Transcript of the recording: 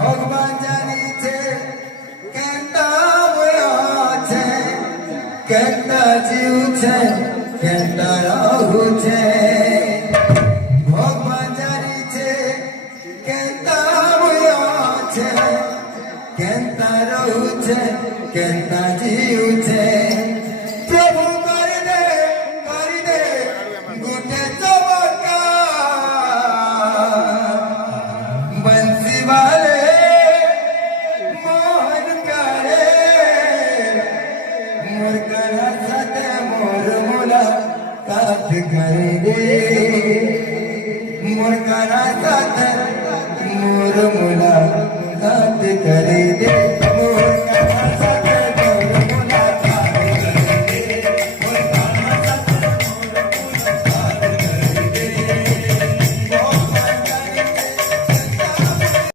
ભગવાનની છે કેતા બોલ્યો છે કેતા જીવ છે કેતા રહું છે ભગવાનની છે કેતા બોલ્યો છે કેતા રહું છે કેતા જીવ છે પ્રભુ કરી દે ગુટે ચમત્કાર બંસી વાલે મોહન કરે મોર કરા સાથે મોર મુલાકાત કરી દે મોર કરા સાથે મોર મુલાકાત કરે